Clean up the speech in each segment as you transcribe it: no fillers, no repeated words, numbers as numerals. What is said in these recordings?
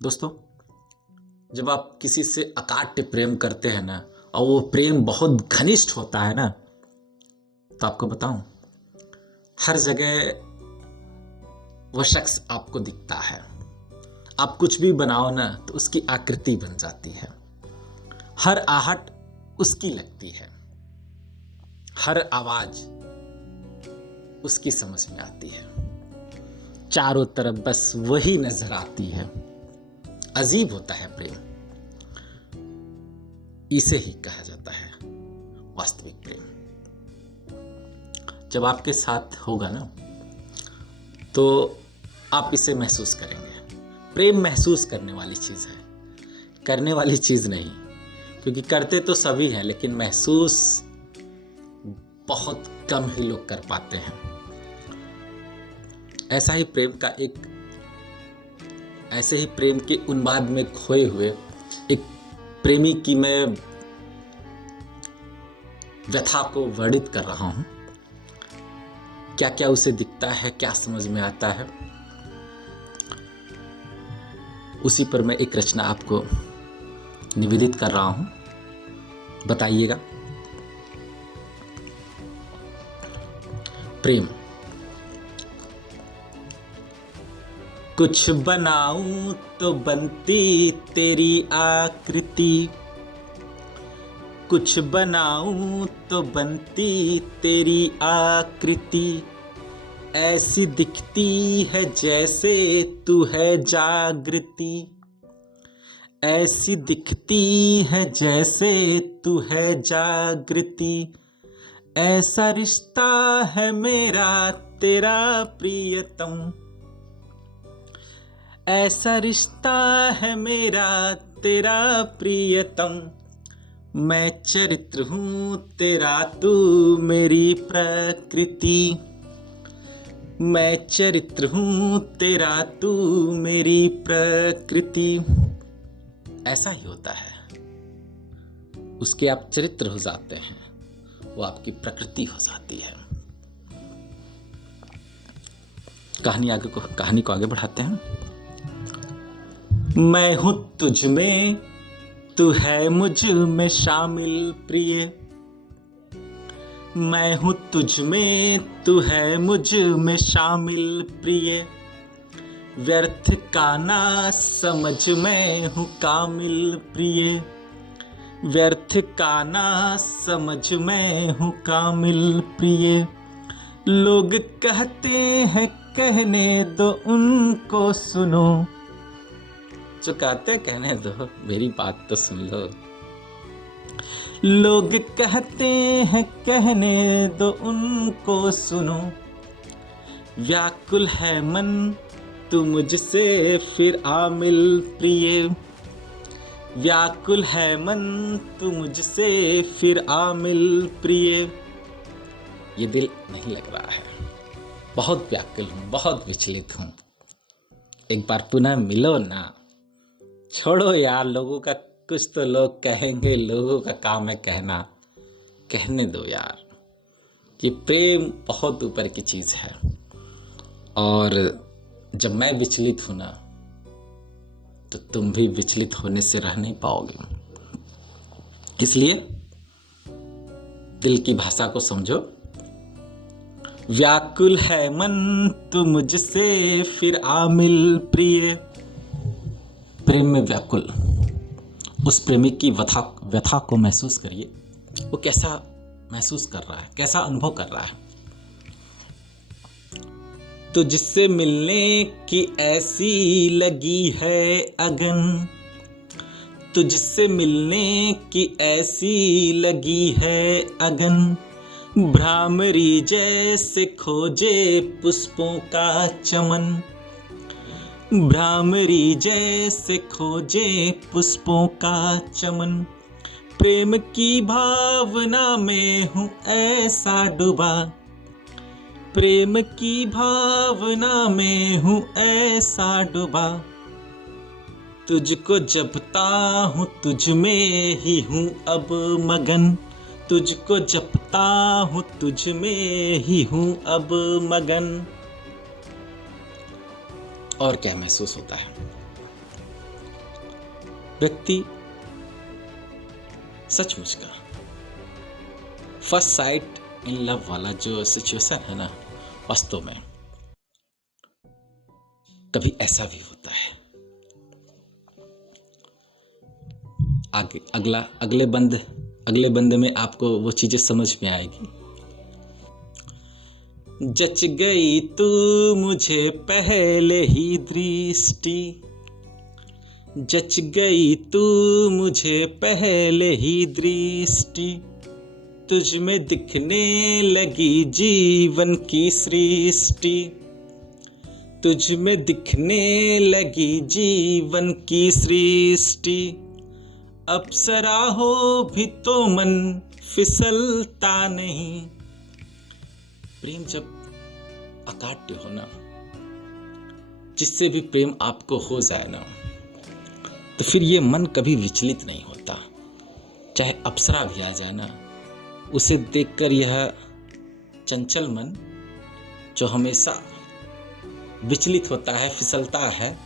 दोस्तों, जब आप किसी से अकाट्य प्रेम करते हैं ना और वो प्रेम बहुत घनिष्ठ होता है ना, तो आपको बताऊं, हर जगह वो शख्स आपको दिखता है। आप कुछ भी बनाओ ना तो उसकी आकृति बन जाती है। हर आहट उसकी लगती है, हर आवाज उसकी समझ में आती है। चारों तरफ बस वही नजर आती है। अजीब होता है प्रेम। इसे ही कहा जाता है वास्तविक प्रेम। जब आपके साथ होगा ना तो आप इसे महसूस करेंगे। प्रेम महसूस करने वाली चीज है, करने वाली चीज नहीं। क्योंकि करते तो सभी हैं, लेकिन महसूस बहुत कम ही लोग कर पाते हैं। ऐसे ही प्रेम के उन्माद में खोए हुए एक प्रेमी की मैं व्यथा को वर्णित कर रहा हूं। क्या क्या उसे दिखता है, क्या समझ में आता है, उसी पर मैं एक रचना आपको निवेदित कर रहा हूं। बताइएगा। प्रेम। कुछ बनाऊं तो बनती तेरी आकृति, कुछ बनाऊं तो बनती तेरी आकृति, ऐसी दिखती है जैसे तू है जागृति, ऐसी दिखती है जैसे तू है जागृति, ऐसा रिश्ता है मेरा तेरा प्रियतम, ऐसा रिश्ता है मेरा तेरा प्रियतम, मैं चरित्र हूँ तेरा तू मेरी प्रकृति, मैं चरित्र हूँ तेरा तू मेरी प्रकृति। ऐसा ही होता है। उसके आप चरित्र हो जाते हैं, वो आपकी प्रकृति हो जाती है। कहानी को आगे बढ़ाते हैं। मैं हूँ तुझ में, तू है मुझ में शामिल प्रिय, मैं हूँ तुझ में, तू है मुझ में शामिल प्रिय, व्यर्थ का ना समझ मैं हूँ कामिल प्रिय, व्यर्थ का ना समझ मैं हूँ कामिल प्रिय, लोग कहते हैं कहने दो उनको सुनो, जो कहते कहने दो, मेरी बात तो सुन लो, लोग कहते हैं कहने दो उनको सुनो, व्याकुल है मन तू मुझसे फिर आ मिल प्रिय, व्याकुल है मन तू मुझसे फिर आ मिल प्रिय। ये दिल नहीं लग रहा है, बहुत व्याकुल हूँ, बहुत विचलित हूँ, एक बार पुनः मिलो ना। छोड़ो यार, लोगों का कुछ तो लोग कहेंगे, लोगों का काम है कहना, कहने दो यार। ये प्रेम बहुत ऊपर की चीज है। और जब मैं विचलित हूं ना तो तुम भी विचलित होने से रह नहीं पाओगे। इसलिए दिल की भाषा को समझो। व्याकुल है मन तू मुझसे फिर आ मिल प्रिय। प्रेम में व्याकुल उस प्रेमी की व्यथा को महसूस करिए। वो कैसा महसूस कर रहा है, कैसा अनुभव कर रहा है। तुझसे मिलने की ऐसी लगी है अगन, तुझसे मिलने की ऐसी लगी है अगन, भ्रामरी जैसे खोजे पुष्पों का चमन, भ्रामरी जैसे खोजे पुष्पों का चमन, प्रेम की भावना में हूँ ऐसा डूबा, प्रेम की भावना में हूँ ऐसा डूबा, तुझको जपता हूँ तुझ में ही हूँ अब मगन, तुझको जपता हूँ तुझ में ही हूँ अब मगन। और क्या महसूस होता है? व्यक्ति सचमुच का फर्स्ट साइट इन लव वाला जो सिचुएशन है ना, वास्तव में कभी ऐसा भी होता है। आगे अगले बंद में आपको वो चीजें समझ में आएगी। जच गई तू मुझे पहले ही दृष्टि, जच गई तू मुझे पहले ही दृष्टि, तुझ में दिखने लगी जीवन की सृष्टि, तुझ में दिखने लगी जीवन की सृष्टि, अप्सरा हो भी तो मन फिसलता नहीं। प्रेम जब अकाट्य हो ना, जिससे भी प्रेम आपको हो जाए ना, तो फिर ये मन कभी विचलित नहीं होता। चाहे अप्सरा भी आ जाए ना, उसे देखकर यह चंचल मन जो हमेशा विचलित होता है, फिसलता है,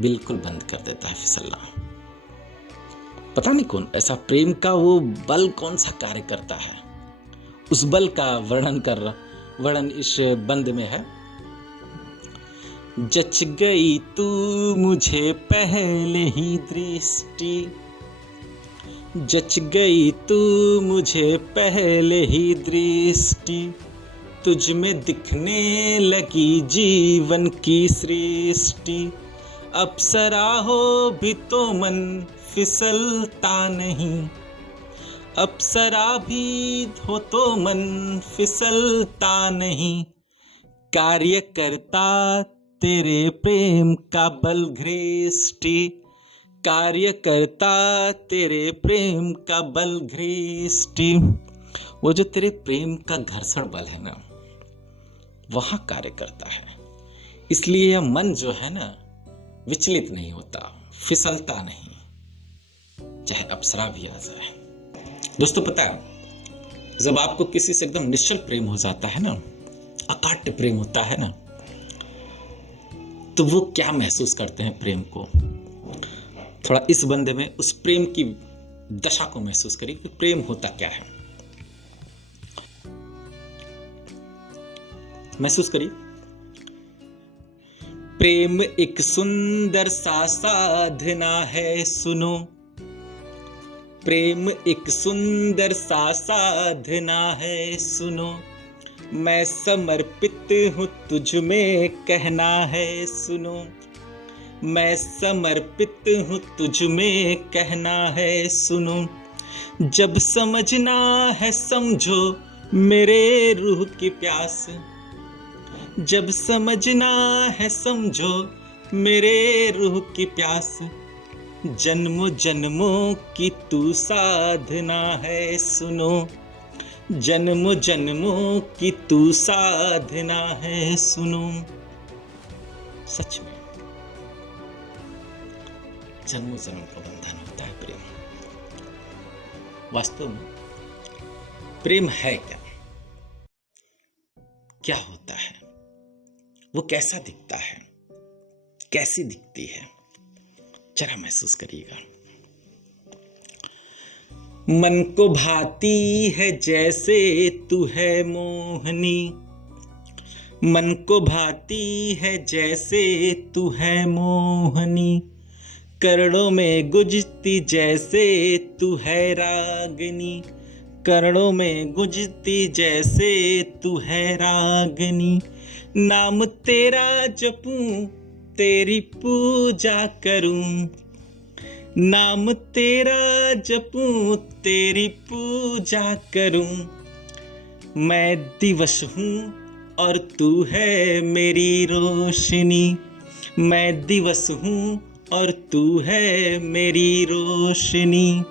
बिल्कुल बंद कर देता है फिसलना। पता नहीं कौन ऐसा प्रेम का वो बल कौन सा कार्य करता है, उस बल का वर्णन इस बंद में है। जच गई तू मुझे पहले ही दृष्टि, जच गई तू मुझे पहले ही दृष्टि, तुझ में दिखने लगी जीवन की सृष्टि, अप्सरा हो भी तो मन फिसलता नहीं, अप्सरा भी हो तो मन फिसलता नहीं, कार्य करता तेरे प्रेम का बल घृष्टि, कार्य करता तेरे प्रेम का बल घृष्टि। वो जो तेरे प्रेम का घर्षण बल है ना, वहां कार्य करता है, इसलिए यह मन जो है ना विचलित नहीं होता, फिसलता नहीं, चाहे अप्सरा भी आ जाए। दोस्तों पता है, जब आपको किसी से एकदम निश्चल प्रेम हो जाता है ना, अकाट्य प्रेम होता है ना, तो वो क्या महसूस करते हैं प्रेम को। थोड़ा इस बंदे में उस प्रेम की दशा को महसूस करिए कि प्रेम होता क्या है, महसूस करिए। प्रेम एक सुंदर सा साधना है सुनो, प्रेम एक सुंदर सा साधना है सुनो, मैं समर्पित हूँ तुझ में कहना है सुनो, मैं समर्पित हूँ तुझ में कहना है सुनो, जब समझना है समझो मेरे रूह की प्यास, जब समझना है समझो मेरे रूह की प्यास, जन्मों जन्मों की तू साधना है सुनो, जन्मों जन्मों की तू साधना है सुनो। सच में जन्मों जन्म का बंधन होता है प्रेम। वास्तव में प्रेम है क्या, क्या होता है, वो कैसा दिखता है, कैसी दिखती है, जरा महसूस करिएगा। मन को भाती है जैसे तू है मोहनी, मन को भाती है जैसे तू है मोहनी, करणों में गुजती जैसे तू है रागनी, करणों में गुजती जैसे तू है रागनी, नाम तेरा जपूं तेरी पूजा करूं, नाम तेरा जपूं तेरी पूजा करूं, मैं दिवस हूँ और तू है मेरी रोशनी, मैं दिवस हूँ और तू है मेरी रोशनी।